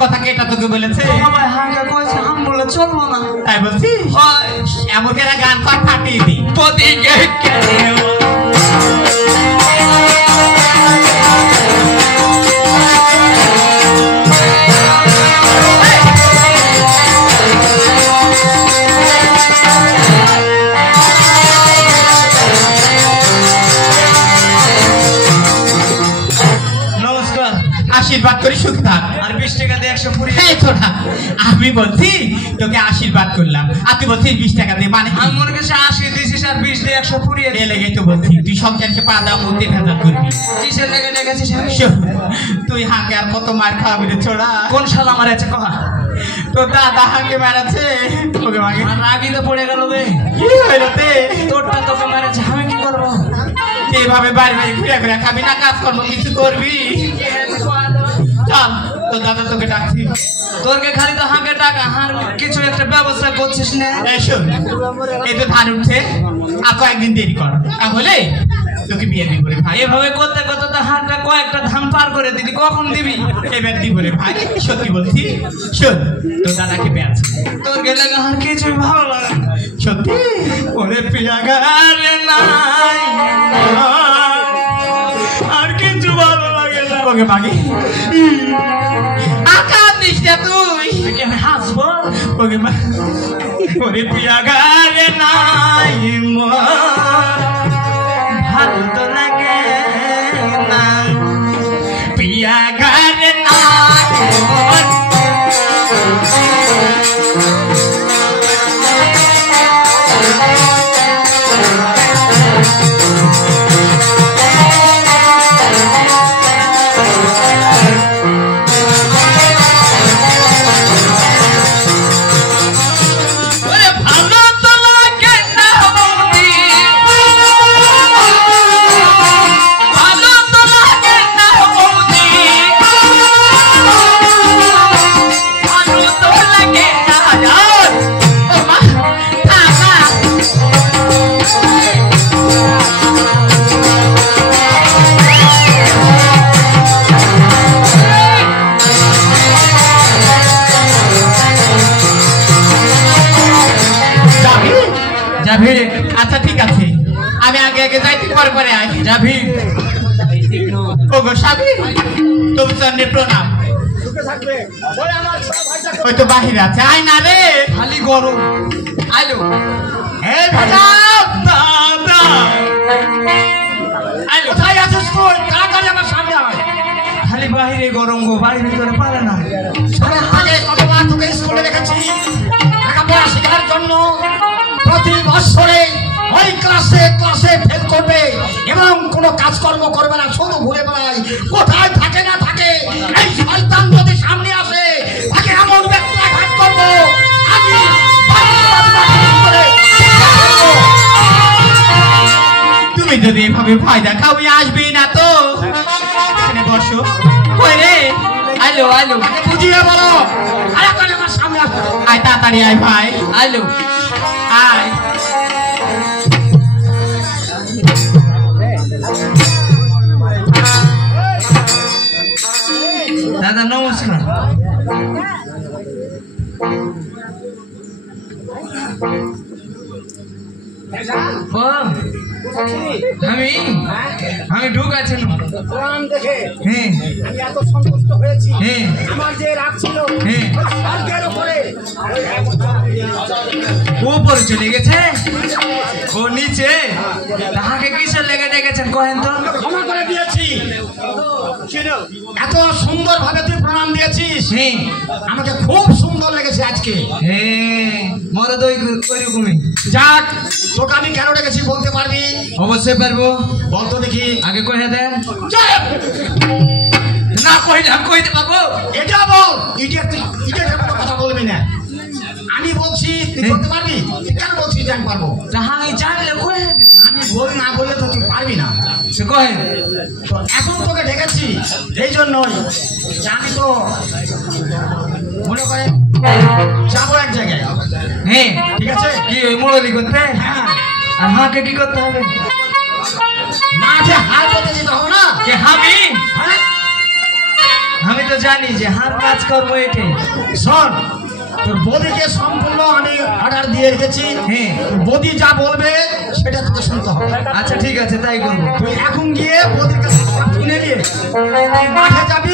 কথা কেটা তোকে বলেছে চলবো না তাই বলছি এমন কেনা গান কর ফাটিয়ে দি আশীর্বাদ করি সুখ থাক আর 20 টাকা দিয়ে 100 পুরি আমি বলছি তোকে আশীর্বাদ করলাম আর তুই বলছিস 20 টাকা দিয়ে মানে আমি মনে কাছে 80 দিছিস আর 20 দিয়ে 100 পুরি এ লেগে তো বলছি তুই সংসারকে পা দাও মধ্যে ভেজাল করবি কিসের লেগে ডেকেছিস তুই হাঁকে আর কত মার খাওয়াবি রে ছোড়া কোন শালা মারেছে কহা তো দাদা হাঁকে মারাছে তোকে মাগে আর রাগি তো পড়ে গেল বে কি হইলো তে তোরটা তোকে মারাছে আমি কি করব এইভাবে বাড়ি বাড়ি ঘুরে ঘুরে খাবি না কাজ করবো কিছু করবি চল তো দাদা তোকে ডাকছি তোরকে খালি তো হাঁকে টাকা হার কিছু একটা ব্যবস্থা করছিস না এই তো ধান উঠছে আর কয়েকদিন দেরি কর তাহলে তোকে বিয়ে দিব রে ভাই এভাবে করতে করতে তো হাঁটা কয়েকটা ধান পার করে দিলি কখন দিবি এবার দিব রে ভাই সত্যি বলছি শোন তোর দাদাকে পেঁয়াজ তোর গেলে হার কিছুই ভালো লাগে সত্যি ওরে পিয়া গালে নাই আর কিছু ভালো লাগে না ওকে মাগি আকাশ দিস না তুই আমি হাসবো ওকে মা ওরে পিয়া গালে নাই ভালো তো লাগে না পিয়া গালে নাই আচ্ছা ঠিক আছে আমি আগে আগে যাইতে পরে পরে আই যাবি ওগো স্বামী তবু চন্দ্রে প্রণাম ওই তো বাহিরে আছে আয় না রে খালি গরম আইলো দাদা আইলো কোথায় আছিস তুই তাড়াতাড়ি আমার সামনে আয় খালি বাহিরে গরম গো বাড়ির ভিতরে পারে না আগে কতবার তোকে স্কুলে রেখেছি লেখাপড়া শেখার জন্য প্রতি বছরে ওই ক্লাসে ক্লাসে ফেল করবে এবং কোনো কাজকর্ম করবে না শুধু ঘুরে বেড়ায় কোথায় থাকে না থাকে এই শয়তান যদি সামনে আসে তাকে এমন ব্যত্যাঘাত করবো আমি তুমি যদি এভাবে ভয় দেখাও আসবে না তো এখানে বসো কই রে আইলো আইলো বুঝিয়ে বলো আরে আমার সামনে আসো আয় তাড়াতাড়ি আয় ভাই আইলো আয় দাদা নমস্কার আমি ঢুকাছি এত সন্তুষ্ট হয়েছি আমার যে রাগ ছিল উপরে চলে গেছে ও নিচে তাহাকে কিসের লেগে ডেকেছেন কহেন তো ক্ষমা করে দিয়েছি এত সুন্দর ভাবে তুই প্রণাম দিয়েছিস আমাকে খুব সুন্দর লেগেছে আজকে মনে তো ওইরকমই যাক তোকে আমি কেন ডেকেছি বলতে পারবি অবশ্যই পারবো বলতো দেখি আগে কহে দেন কইতে পারবো? এটা বল। ইডিয়েটের মতো কথা বলবি না। আমি বলছি তুই করতে পারবি? তুই কেন বলছিস যে আমি পারবো? আমি জানলে কই আমি বল না বললে তো তুই পারবি না। সে কয় তো এখন তোকে ডেকেছি এই জন্যই যে আমি তো মনে করে যাবো এক জায়গায়। হ্যাঁ ঠিক আছে? কি ওই মুরলি করতে? হ্যাঁ, আর মাকে কি করতে হবে? মাঠে হাল করতে যেতে হবে না? কে আমি? হ্যাঁ, আমি তো জানি যে হার কাজ করবো এটাই। শোন, তোর বদিকে সম্পূর্ণ আমি অর্ডার দিয়ে রেখেছি। হ্যাঁ বদি যা বলবে সেটা তোকে শুনতে হবে। আচ্ছা ঠিক আছে তাই করবো। তুই এখন গিয়ে বদির কাছে শুনে নিয়ে তুই মাঠে যাবি।